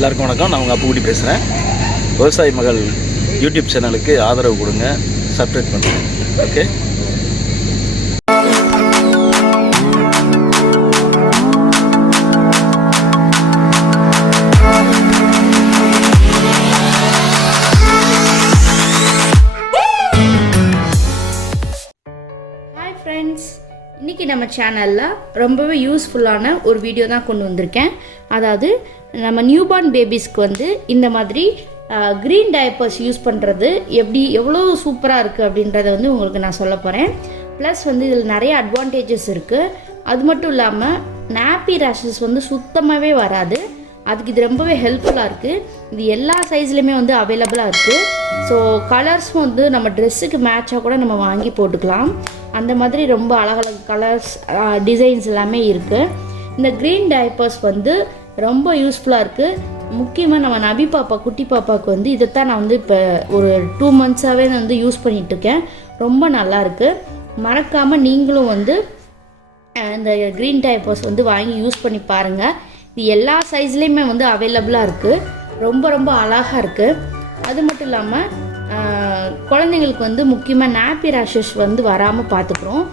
எல்லாருக்கும் வணக்கம். நான் உங்கள் அப்புக்குட்டி பேசுகிறேன். விவசாயி மகள் யூடியூப் சேனலுக்கு ஆதரவு கொடுங்க, சப்ஸ்கிரைப் பண்ணுங்கள். ஓகே. ஹாய் ஃப்ரெண்ட்ஸ், இன்றைக்கி நம்ம சேனலில் ரொம்பவே யூஸ்ஃபுல்லான ஒரு வீடியோ தான் கொண்டு வந்திருக்கேன். அதாவது நம்ம நியூபார்ன் பேபிஸ்க்கு வந்து இந்த மாதிரி க்ரீன் டயப்பர்ஸ் யூஸ் பண்ணுறது எவ்வளோ சூப்பராக இருக்குது அப்படின்றத வந்து உங்களுக்கு நான் சொல்ல போகிறேன். ப்ளஸ் வந்து இதில் நிறைய அட்வான்டேஜஸ் இருக்குது. அது மட்டும் இல்லாமல் நாப்பி ரேஷஸ் வந்து சுத்தமாகவே வராது. அதுக்கு இது ரொம்பவே ஹெல்ப்ஃபுல்லாக இருக்குது. இது எல்லா சைஸ்லையுமே வந்து அவைலபிளாக இருக்குது. ஸோ கலர்ஸும் வந்து நம்ம ட்ரெஸ்ஸுக்கு மேட்சாக கூட நம்ம வாங்கி போட்டுக்கலாம். அந்த மாதிரி ரொம்ப அழகழகு கலர்ஸ், டிசைன்ஸ் எல்லாமே இருக்குது. இந்த க்ரீன் டயப்பர்ஸ் வந்து ரொம்ப யூஸ்ஃபுல்லாக இருக்குது. முக்கியமாக நம்ம நபி பாப்பா, குட்டி பாப்பாவுக்கு வந்து இதைத்தான் நான் வந்து இப்போ ஒரு 2 months-ஆகவே வந்து யூஸ் பண்ணிகிட்ருக்கேன். ரொம்ப நல்லாயிருக்கு. மறக்காமல் நீங்களும் வந்து இந்த க்ரீன் டயப்பர்ஸ் வந்து வாங்கி யூஸ் பண்ணி பாருங்கள். இது எல்லா சைஸ்லேயுமே வந்து அவைலபிளாக இருக்குது. ரொம்ப ரொம்ப அழகாக இருக்குது. அது மட்டும் இல்லாமல் குழந்தைங்களுக்கு வந்து முக்கியமாக நாப்பி ரேஷஸ் வந்து வராமல் பார்த்துக்குறோம்.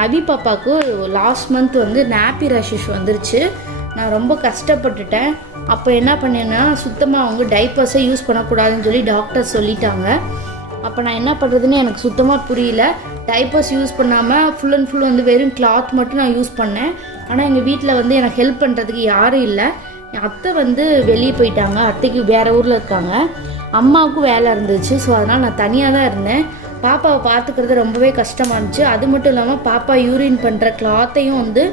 நபி பாப்பாவுக்கு லாஸ்ட் மந்த் வந்து நாப்பி ரேஷஸ் வந்துருச்சு. நான் ரொம்ப கஷ்டப்பட்டுட்டேன். அப்போ என்ன பண்ணேன்னா, சுத்தமாக அவங்க டைப்பர்ஸை யூஸ் பண்ணக்கூடாதுன்னு சொல்லி டாக்டர் சொல்லிட்டாங்க. அப்போ நான் என்ன பண்ணுறதுன்னு எனக்கு சுத்தமாக புரியல. டைப்பர்ஸ் யூஸ் பண்ணாமல் ஃபுல் அண்ட் ஃபுல் வந்து வெறும் கிளாத் மட்டும் நான் யூஸ் பண்ணேன். ஆனால் எங்கள் வீட்டில் வந்து எனக்கு ஹெல்ப் பண்ணுறதுக்கு யாரும் இல்லை. என் அத்தை வந்து வெளியே போயிட்டாங்க. அத்தைக்கு வேறு ஊரில் இருக்காங்க. அம்மாவுக்கும் வேலை இருந்துச்சு. ஸோ அதனால் நான் தனியாக தான் இருந்தேன். பாப்பாவை பார்த்துக்கிறது ரொம்பவே கஷ்டமாக இருந்துச்சு. அது மட்டும் இல்லாமல் பாப்பா யூரின் பண்ணுற கிளாத்தையும் வந்து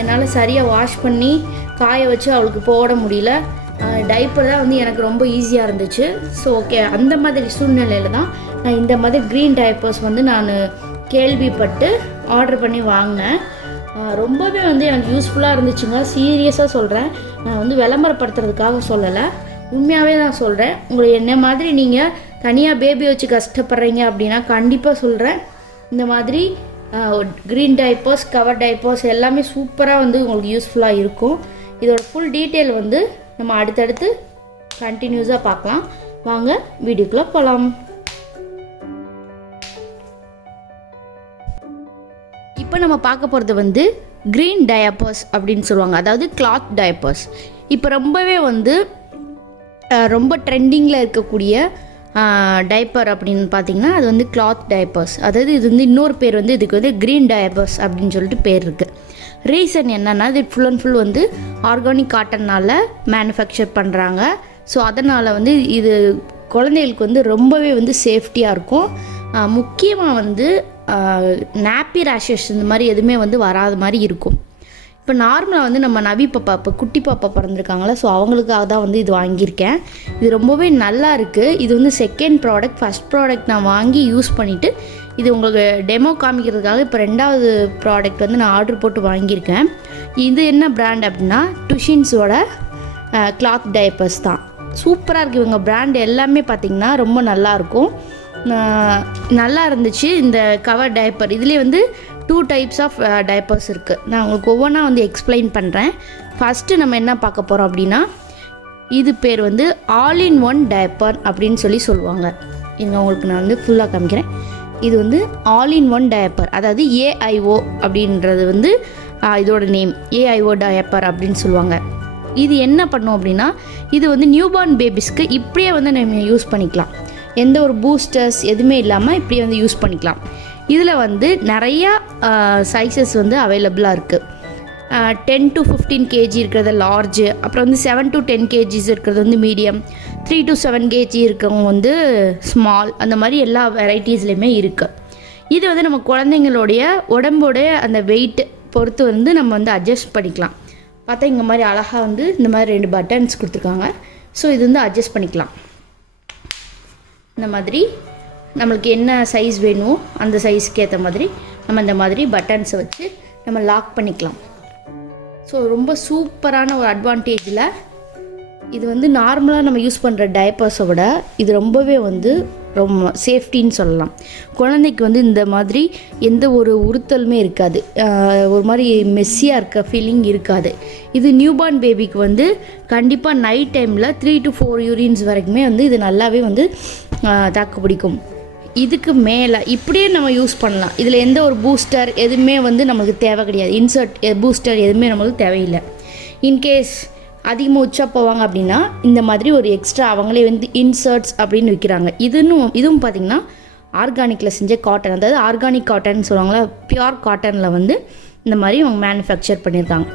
என்னால் சரியாக வாஷ் பண்ணி காய வச்சு அவளுக்கு போட முடியல. டைப்பர் தான் வந்து எனக்கு ரொம்ப ஈஸியாக இருந்துச்சு. ஸோ ஓகே, அந்த மாதிரி சூழ்நிலையில் தான் நான் இந்த மாதிரி க்ரீன் டைப்பர்ஸ் வந்து நான் கேள்விப்பட்டு ஆர்டர் பண்ணி வாங்கினேன். ரொம்பவே வந்து எனக்கு யூஸ்ஃபுல்லாக இருந்துச்சுங்க. சீரியஸாக சொல்கிறேன். நான் வந்து விளம்பரப்படுத்துறதுக்காக சொல்லலை, உண்மையாகவே நான் சொல்கிறேன். உங்களை என்ன மாதிரி நீங்கள் தனியாக பேபி வச்சு கஷ்டப்படுறீங்க அப்படின்னா கண்டிப்பாக சொல்கிறேன், இந்த மாதிரி க்ரீன் டைப்பர்ஸ், கவர் டைப்பர்ஸ் எல்லாமே சூப்பராக வந்து உங்களுக்கு யூஸ்ஃபுல்லாக இருக்கும். இதோட ஃபுல் டீட்டெயில் வந்து நம்ம அடுத்தடுத்து கண்டினியூஸாக பார்க்கலாம். வாங்க வீடியோக்குள்ளே போகலாம். இப்போ நம்ம பார்க்க போகிறது வந்து க்ரீன் டயப்பர்ஸ் அப்படின்னு சொல்லுவாங்க. அதாவது கிளாத் டயப்பர்ஸ். இப்போ ரொம்பவே வந்து ரொம்ப ட்ரெண்டிங்கில் இருக்கக்கூடிய டைப்பர் அப்படின்னு பார்த்தீங்கன்னா அது வந்து கிளாத் டயப்பர்ஸ். அதாவது இது வந்து இன்னொரு பேர் வந்து இதுக்கு வந்து க்ரீன் டயப்பர்ஸ் அப்படின்னு சொல்லிட்டு பேர் இருக்குது. ரீசன் என்னென்னா, இது ஃபுல் அண்ட் ஃபுல் வந்து ஆர்கானிக் காட்டனால் மேனுஃபேக்சர் பண்ணுறாங்க. ஸோ அதனால் வந்து இது குழந்தைகளுக்கு வந்து ரொம்பவே வந்து சேஃப்டியாக இருக்கும். முக்கியமாக வந்து நாப்பி ரேஷஸ் இந்த மாதிரி எதுவுமே வந்து வராத மாதிரி இருக்கும். இப்போ நார்மலாக வந்து நம்ம நபி பாப்பா, இப்போ குட்டி பாப்பா பிறந்திருக்காங்களா, ஸோ அவங்களுக்காக தான் வந்து இது வாங்கியிருக்கேன். இது ரொம்பவே நல்லா இருக்குது. இது வந்து செகண்ட் ப்ராடக்ட். ஃபஸ்ட் ப்ராடக்ட் நான் வாங்கி யூஸ் பண்ணிவிட்டு இது உங்களுக்கு டெமோ காமிக்கிறதுக்காக இப்போ 2வது ப்ராடக்ட் வந்து நான் ஆர்டர் போட்டு வாங்கியிருக்கேன். இது என்ன பிராண்ட் அப்படின்னா டுஷின்ஸோட கிளாத் டைப்பர்ஸ் தான். சூப்பராக இருக்குது. இவங்க பிராண்ட் எல்லாமே பார்த்திங்கன்னா ரொம்ப நல்லாயிருக்கும். நல்லா இருந்துச்சு. இந்த கவர் டைப்பர் இதுலேயே வந்து 2 types ஆஃப் டைப்பர்ஸ் இருக்குது. நான் உங்களுக்கு ஒவ்வொன்றா வந்து எக்ஸ்பிளைன் பண்ணுறேன். ஃபஸ்ட்டு நம்ம என்ன பார்க்க போகிறோம் அப்படின்னா, இது பேர் வந்து ஆல் இன் ஒன் டைப்பர் அப்படின்னு சொல்லுவாங்க. இங்கே உங்களுக்கு நான் வந்து ஃபுல்லாக காமிக்கிறேன். இது வந்து ஆல் இன் ஒன் டைப்பர், அதாவது ஏஐஓ அப்படின்றது வந்து இதோட நேம். ஏஐஓ டைப்பர் அப்படின்னு சொல்லுவாங்க. இது என்ன பண்ணும் அப்படின்னா, இது வந்து நியூபார்ன் பேபிஸ்க்கு இப்படியே வந்து நம்ம யூஸ் பண்ணிக்கலாம். எந்த ஒரு பூஸ்டர்ஸ் எதுவுமே இல்லாமல் இப்படியே வந்து யூஸ் பண்ணிக்கலாம். இதில் வந்து நிறையா சைஸஸ் வந்து அவைலபிளாக இருக்குது. 10 to 15 kg இருக்கிறது லார்ஜு, அப்புறம் வந்து 7 to 10 kgs இருக்கிறது வந்து மீடியம், 3 to 7 kg இருக்கவங்க வந்து ஸ்மால், அந்த மாதிரி எல்லா வெரைட்டிஸ்லையுமே இருக்குது. இது வந்து நம்ம குழந்தைங்களுடைய உடம்போடைய அந்த வெயிட் பொறுத்து வந்து நம்ம வந்து அட்ஜஸ்ட் பண்ணிக்கலாம். பார்த்தா இந்த மாதிரி அழகாக வந்து இந்த மாதிரி 2 பட்டன்ஸ் கொடுத்துருக்காங்க. ஸோ இது வந்து அட்ஜஸ்ட் பண்ணிக்கலாம். இந்த மாதிரி நம்மளுக்கு என்ன சைஸ் வேணும் அந்த சைஸ்க்கு ஏற்ற மாதிரி நம்ம இந்த மாதிரி பட்டன்ஸை வச்சு நம்ம லாக் பண்ணிக்கலாம். ஸோ ரொம்ப சூப்பரான ஒரு அட்வான்டேஜில் இது வந்து நார்மலாக நம்ம யூஸ் பண்ணுற டைப்பர்ஸை விட இது ரொம்பவே வந்து ரொம்ப சேஃப்டின்னு சொல்லலாம். குழந்தைக்கு வந்து இந்த மாதிரி எந்த ஒரு உறுத்தலுமே இருக்காது, ஒரு மாதிரி மெஸ்ஸியாக இருக்க ஃபீலிங் இருக்காது. இது நியூபார்ன் பேபிக்கு வந்து கண்டிப்பாக நைட் டைமில் 3 to 4 யூரின்ஸ் வரைக்குமே வந்து இது நல்லாவே வந்து தாக்கு பிடிக்கும். இதுக்கு மேலே இப்படியே நம்ம யூஸ் பண்ணலாம். இதில் எந்த ஒரு பூஸ்டர் எதுவுமே வந்து நம்மளுக்கு தேவை கிடையாது. இன்சர்ட் பூஸ்டர் எதுவுமே நம்மளுக்கு தேவையில்லை. இன்கேஸ் அதிகமாக உச்சா போவாங்க அப்படின்னா இந்த மாதிரி ஒரு எக்ஸ்ட்ரா அவங்களே வந்து இன்சர்ட்ஸ் அப்படின்னு விற்கிறாங்க. இதுவும் பார்த்திங்கன்னா ஆர்கானிக்கில் செஞ்ச காட்டன், அதாவது ஆர்கானிக் காட்டன் சொல்லுவாங்களா, பியூர் காட்டனில் வந்து இந்த மாதிரி அவங்க மேனுஃபேக்சர் பண்ணியிருக்காங்க.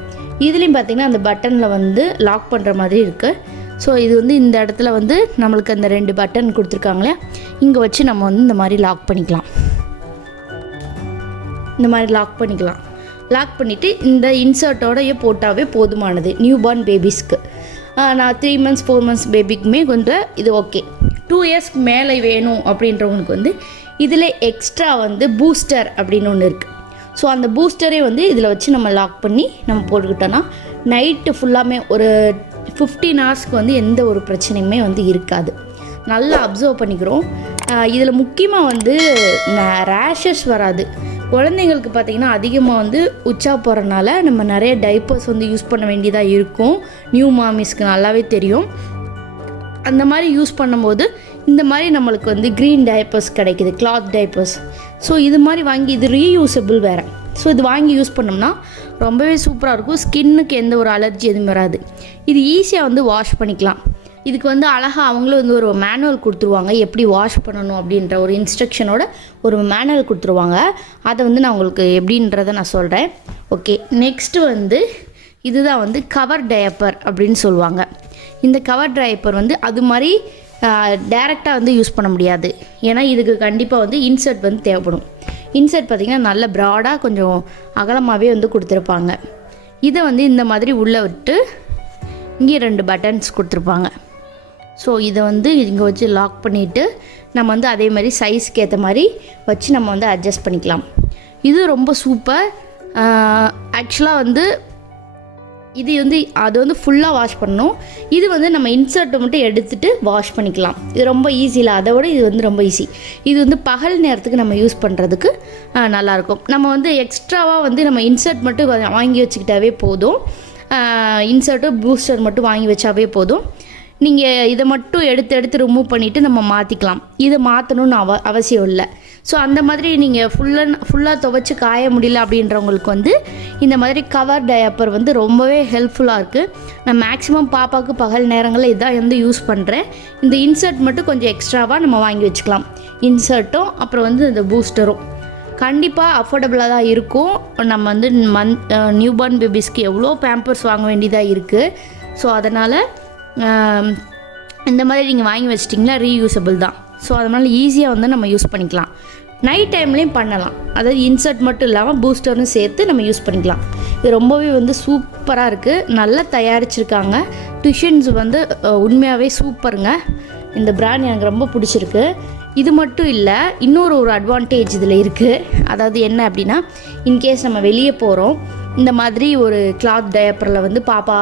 இதுலேயும் பார்த்திங்கன்னா அந்த பட்டனில் வந்து லாக் பண்ணுற மாதிரி இருக்குது. ஸோ இது வந்து இந்த இடத்துல வந்து நம்மளுக்கு அந்த 2 பட்டன் கொடுத்துருக்காங்களே, இங்கே வச்சு நம்ம வந்து இந்த மாதிரி லாக் பண்ணிக்கலாம். இந்த மாதிரி லாக் பண்ணிவிட்டு இந்த இன்சர்ட்டோடையே போட்டாவே போதுமானது நியூபார்ன் பேபிஸ்க்கு. நான் 3 months 4 months பேபிக்குமே கொஞ்சம் இது ஓகே. 2 yearsக்கு மேலே வேணும் அப்படின்றவங்களுக்கு வந்து இதில் எக்ஸ்ட்ரா வந்து பூஸ்டர் அப்படின்னு ஒன்று இருக்குது. ஸோ அந்த பூஸ்டரே வந்து இதில் வச்சு நம்ம லாக் பண்ணி நம்ம போட்டுக்கிட்டோன்னா நைட்டு ஃபுல்லாமே ஒரு 15 hours வந்து எந்த ஒரு பிரச்சனையுமே வந்து இருக்காது. நல்லா அப்சர்வ் பண்ணிக்கிறோம். இதில் முக்கியமாக வந்து ரேஷஸ் வராது. குழந்தைங்களுக்கு பார்த்திங்கன்னா அதிகமாக வந்து உச்சா போகிறனால நம்ம நிறைய டைப்பர்ஸ் வந்து யூஸ் பண்ண வேண்டியதாக இருக்கும். நியூ மாமிஸ்க்கு நல்லாவே தெரியும். அந்த மாதிரி யூஸ் பண்ணும்போது இந்த மாதிரி நம்மளுக்கு வந்து க்ரீன் டைப்பர்ஸ் கிடைக்கிது, கிளாத் டைப்பர்ஸ். ஸோ இது மாதிரி வாங்கி, இது ரீயூசபிள் வேறு. ஸோ இது வாங்கி யூஸ் பண்ணோம்னா ரொம்பவே சூப்பராக இருக்கும். ஸ்கின்னுக்கு எந்த ஒரு அலர்ஜி எதுவும் வராது. இது ஈஸியாக வந்து வாஷ் பண்ணிக்கலாம். இதுக்கு வந்து அழகாக அவங்களும் வந்து ஒரு மேனுவல் கொடுத்துருவாங்க, எப்படி வாஷ் பண்ணணும் அப்படின்ற ஒரு இன்ஸ்ட்ரக்ஷனோட ஒரு மேனுவல் கொடுத்துருவாங்க. அதை வந்து நான் உங்களுக்கு எப்படின்றத நான் சொல்கிறேன். ஓகே, நெக்ஸ்ட்டு வந்து இதுதான் வந்து கவர் டயப்பர் அப்படின்னு சொல்லுவாங்க. இந்த கவர் டயப்பர் வந்து அது மாதிரி டைரெக்டாக வந்து யூஸ் பண்ண முடியாது. ஏன்னா இதுக்கு கண்டிப்பாக வந்து இன்சர்ட் வந்து தேவைப்படும். இன்சர்ட் பார்த்திங்கன்னா நல்ல ப்ராடாக கொஞ்சம் அகலமாகவே வந்து கொடுத்துருப்பாங்க. இதை வந்து இந்த மாதிரி உள்ளே விட்டு இங்கே 2 பட்டன்ஸ் கொடுத்துருப்பாங்க. ஸோ இதை வந்து இங்கே வச்சு லாக் பண்ணிவிட்டு நம்ம வந்து அதே மாதிரி சைஸ்க்கு ஏற்ற மாதிரி வச்சு நம்ம வந்து அட்ஜஸ்ட் பண்ணிக்கலாம். இது ரொம்ப சூப்பர். ஆக்சுவலாக வந்து இது வந்து அது வந்து ஃபுல்லாக வாஷ் பண்ணணும். இது வந்து நம்ம இன்சர்ட்டை மட்டும் எடுத்துகிட்டு வாஷ் பண்ணிக்கலாம். இது ரொம்ப ஈஸியில், அதை விட இது வந்து ரொம்ப ஈஸி. இது வந்து பகல் நேரத்துக்கு நம்ம யூஸ் பண்ணுறதுக்கு நல்லாயிருக்கும். நம்ம வந்து எக்ஸ்ட்ராவாக வந்து நம்ம இன்சர்ட் மட்டும் வாங்கி வச்சுக்கிட்டாவே போதும். இன்சர்ட்டு பூஸ்டர் மட்டும் வாங்கி வச்சாவே போதும். நீங்கள் இதை மட்டும் எடுத்து ரிமூவ் பண்ணிவிட்டு நம்ம மாற்றிக்கலாம். இதை மாற்றணும்னு அவசியம் இல்லை. ஸோ அந்த மாதிரி நீங்கள் ஃபுல்லாக துவைச்சி காய முடியல அப்படின்றவங்களுக்கு வந்து இந்த மாதிரி கவர் டயப்பர் வந்து ரொம்பவே ஹெல்ப்ஃபுல்லாக இருக்குது. நான் மேக்ஸிமம் பாப்பாவுக்கு பகல் நேரங்களில் இதான் வந்து யூஸ் பண்ணுறேன். இந்த இன்சர்ட் மட்டும் கொஞ்சம் எக்ஸ்ட்ராவாக நம்ம வாங்கி வச்சுக்கலாம். இன்சர்ட்டும் அப்புறம் வந்து இந்த பூஸ்டரும் கண்டிப்பாக அஃபோர்டபுளாக தான் இருக்கும். நம்ம வந்து நியூபார்ன் பேபிஸ்க்கு எவ்வளோ பேம்பர்ஸ் வாங்க வேண்டியதாக இருக்குது. ஸோ அதனால் இந்த மாதிரி நீங்கள் வாங்கி வச்சிட்டிங்களா ரீயூசபிள் தான். ஸோ அதனால் ஈஸியாக வந்து நம்ம யூஸ் பண்ணிக்கலாம். நைட் டைம்லேயும் பண்ணலாம். அதாவது இன்சர்ட் மட்டும் இல்லாமல் பூஸ்டர்னு சேர்த்து நம்ம யூஸ் பண்ணிக்கலாம். இது ரொம்பவே வந்து சூப்பராக இருக்குது. நல்லா தயாரிச்சிருக்காங்க. டிஷன்ஸ் வந்து உண்மையாகவே சூப்பருங்க. இந்த பிராண்ட் எனக்கு ரொம்ப பிடிச்சிருக்கு. இது மட்டும் இல்லை, இன்னொரு அட்வான்டேஜ் இதில் இருக்குது. அதாவது என்ன அப்படின்னா, இன்கேஸ் நம்ம வெளியே போகிறோம், இந்த மாதிரி ஒரு கிளாத் டயப்பரில் வந்து பாப்பா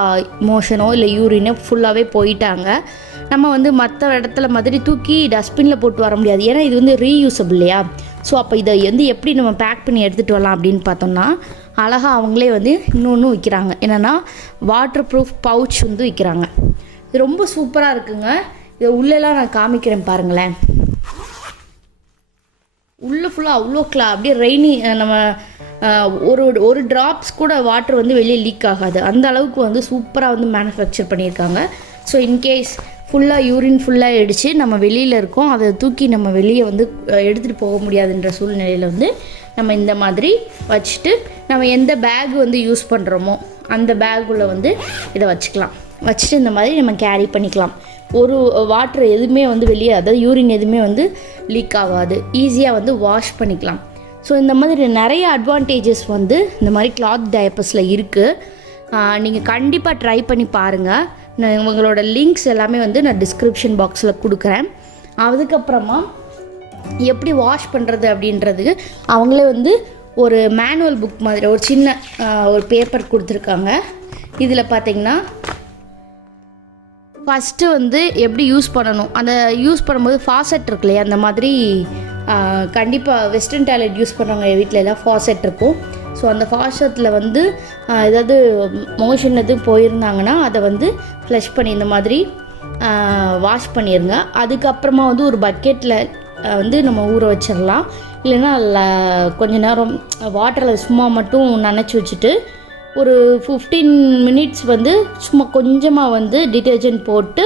மோஷனோ இல்லை யூரினோ ஃபுல்லாகவே போயிட்டாங்க, நம்ம வந்து மற்ற இடத்துல மாதிரி தூக்கி டஸ்ட்பினில் போட்டு வர முடியாது. ஏன்னா இது வந்து ரீயூசபிள் இல்லையா. ஸோ அப்போ இதை வந்து எப்படி நம்ம பேக் பண்ணி எடுத்துகிட்டு வரலாம் அப்படின்னு பார்த்தோம்னா, அழகாக அவங்களே வந்து இன்னொன்று விற்கிறாங்க. என்னென்னா வாட்டர் ப்ரூஃப் பவுச் வந்து விற்கிறாங்க. இது ரொம்ப சூப்பராக இருக்குங்க. இதை உள்ளெல்லாம் நான் காமிக்கிறேன் பாருங்களேன். உள்ளே ஃபுல்லாக அவ்வளோ அப்படியே ரெய்னி, நம்ம ஒரு ட்ராப்ஸ் கூட வாட்டர் வந்து வெளியே லீக் ஆகாது. அந்த அளவுக்கு வந்து சூப்பராக வந்து மேனுஃபேக்சர் பண்ணியிருக்காங்க. ஸோ இன்கேஸ் ஃபுல்லாக யூரின் ஃபுல்லாக ஆகிடுச்சு, நம்ம வெளியில் இருக்கோம், அதை தூக்கி நம்ம வெளியே வந்து எடுத்துகிட்டு போக முடியாதுன்ற சூழ்நிலையில் வந்து நம்ம இந்த மாதிரி வச்சுட்டு நம்ம எந்த பேக் வந்து யூஸ் பண்ணுறோமோ அந்த பேக்குள்ளே வந்து இதை வச்சுட்டு இந்த மாதிரி நம்ம கேரி பண்ணிக்கலாம். ஒரு வாட்டர் எதுவுமே வந்து வெளியே, அதாவது யூரின் எதுவுமே வந்து லீக் ஆகாது. ஈஸியாக வந்து வாஷ் பண்ணிக்கலாம். ஸோ இந்த மாதிரி நிறைய அட்வான்டேஜஸ் வந்து இந்த மாதிரி கிளாத் டயப்பர்ஸில் இருக்குது. நீங்கள் கண்டிப்பாக ட்ரை பண்ணி பாருங்கள். நான் இவங்களோட லிங்க்ஸ் எல்லாமே வந்து நான் டிஸ்கிரிப்ஷன் பாக்ஸில் கொடுக்குறேன். அதுக்கப்புறமா எப்படி வாஷ் பண்ணுறது அப்படின்றதுக்கு அவங்களே வந்து ஒரு மேனுவல் புக் மாதிரி ஒரு சின்ன ஒரு பேப்பர் கொடுத்துருக்காங்க. இதில் பார்த்திங்கன்னா ஃபஸ்ட்டு வந்து எப்படி யூஸ் பண்ணணும், அந்த யூஸ் பண்ணும்போது ஃபாசெட் இருக்கு இல்லையா, அந்த மாதிரி கண்டிப்பாக வெஸ்டர்ன் டாய்லெட் யூஸ் பண்ணுறவங்க வீட்டில் எல்லாம் ஃபாசெட் இருக்கும். ஸோ அந்த ஃபாசெட்டில் வந்து ஏதாவது மோஷன் எதுவும் போயிருந்தாங்கன்னா அதை வந்து ஃப்ளஷ் பண்ணி இந்த மாதிரி வாஷ் பண்ணிடுங்க. அதுக்கப்புறமா வந்து ஒரு பக்கெட்டில் வந்து நம்ம ஊற வச்சிடலாம். இல்லைன்னா அதில் கொஞ்ச நேரம் வாட்டரில் சும்மா மட்டும் நனைச்சி வச்சுட்டு ஒரு 15 மினிட்ஸ் வந்து சும்மா கொஞ்சமாக வந்து டிட்டர்ஜென்ட் போட்டு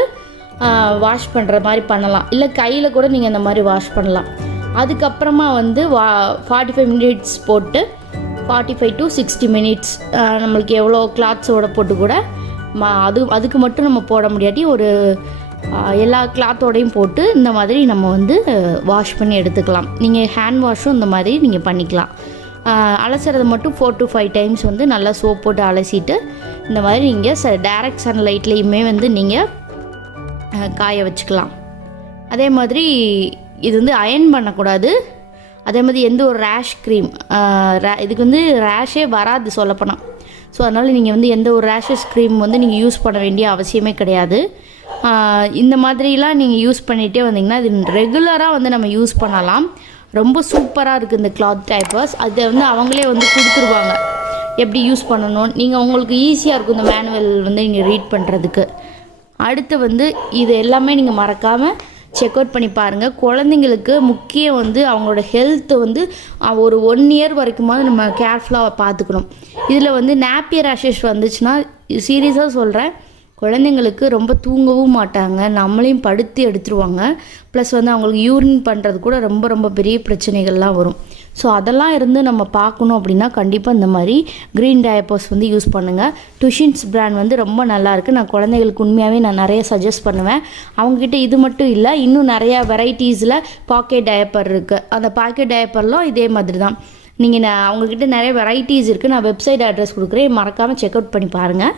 வாஷ் பண்ணுற மாதிரி பண்ணலாம். இல்லை கையில் கூட நீங்கள் இந்த மாதிரி வாஷ் பண்ணலாம். அதுக்கப்புறமா வந்து 45 மினிட்ஸ் போட்டு 45 to 60 மினிட்ஸ் நம்மளுக்கு எவ்வளோ கிளாத்ஸோட போட்டு கூட அதுக்கு மட்டும் நம்ம போட முடியாட்டி ஒரு எல்லா கிளாத்தோடையும் போட்டு இந்த மாதிரி நம்ம வந்து வாஷ் பண்ணி எடுத்துக்கலாம். நீங்கள் ஹேண்ட் வாஷும் இந்த மாதிரி நீங்கள் பண்ணிக்கலாம். அலசுறது மட்டும் 4 to 5 டைம்ஸ் வந்து நல்லா சோப் போட்டு அலசிட்டு இந்த மாதிரி நீங்கள் டைரக்ட் சன்லைட்லேயுமே வந்து நீங்கள் காய வச்சுக்கலாம். அதே மாதிரி இது வந்து அயர்ன் பண்ணக்கூடாது. அதே மாதிரி எந்த ஒரு ரேஷ் க்ரீம் இதுக்கு வந்து ரேஷே வராது சொல்லப்போனால். ஸோ அதனால் நீங்கள் வந்து எந்த ஒரு ரேஷஸ் க்ரீம் வந்து நீங்கள் யூஸ் பண்ண வேண்டிய அவசியமே கிடையாது. இந்த மாதிரிலாம் நீங்கள் யூஸ் பண்ணிகிட்டே வந்தீங்கன்னா இது ரெகுலராக வந்து நம்ம யூஸ் பண்ணலாம். ரொம்ப சூப்பராக இருக்குது இந்த கிளாத் டைப்பர்ஸ். அதை வந்து அவங்களே வந்து கொடுத்துருவாங்க எப்படி யூஸ் பண்ணணும். நீங்கள் உங்களுக்கு ஈஸியாக இருக்கும் இந்த மேனுவல் வந்து நீங்கள் ரீட் பண்ணுறதுக்கு. அடுத்து வந்து இது எல்லாமே நீங்கள் மறக்காமல் செக் அவுட் பண்ணி பாருங்கள். குழந்தைங்களுக்கு முக்கியம் வந்து அவங்களோட ஹெல்த்தை வந்து ஒரு 1 இயர் வரைக்குமாவது நம்ம கேர்ஃபுல்லாக பார்த்துக்கணும். இதில் வந்து நாப்பியர் ரேஷஸ் வந்துச்சுன்னா சீரியஸாக சொல்கிறேன், குழந்தைங்களுக்கு ரொம்ப தூங்கவும் மாட்டாங்க, நம்மளையும் படுத்தி எடுத்துருவாங்க. ப்ளஸ் வந்து அவங்களுக்கு யூரின் பண்ணுறது கூட ரொம்ப ரொம்ப பெரிய பிரச்சனைகள்லாம் வரும். ஸோ அதெல்லாம் இருந்து நம்ம பார்க்கணும் அப்படின்னா கண்டிப்பாக இந்த மாதிரி க்ரீன் டயப்பர்ஸ் வந்து யூஸ் பண்ணுங்கள். டுஷின்ஸ் பிராண்ட் வந்து ரொம்ப நல்லாயிருக்கு. நான் குழந்தைகளுக்கு உண்மையாகவே நான் நிறைய சஜஸ்ட் பண்ணுவேன். அவங்கக்கிட்ட இது மட்டும் இல்லை, இன்னும் நிறையா வெரைட்டிஸில் பாக்கெட் டயப்பர் இருக்குது. அந்த பாக்கெட் டயப்பர்லாம் இதே மாதிரி தான். நீங்கள் அவங்கக்கிட்ட நிறைய வெரைட்டிஸ் இருக்குது. நான் வெப்சைட் அட்ரஸ் கொடுக்குறேன், மறக்காமல் செக் அவுட் பண்ணி பாருங்கள்.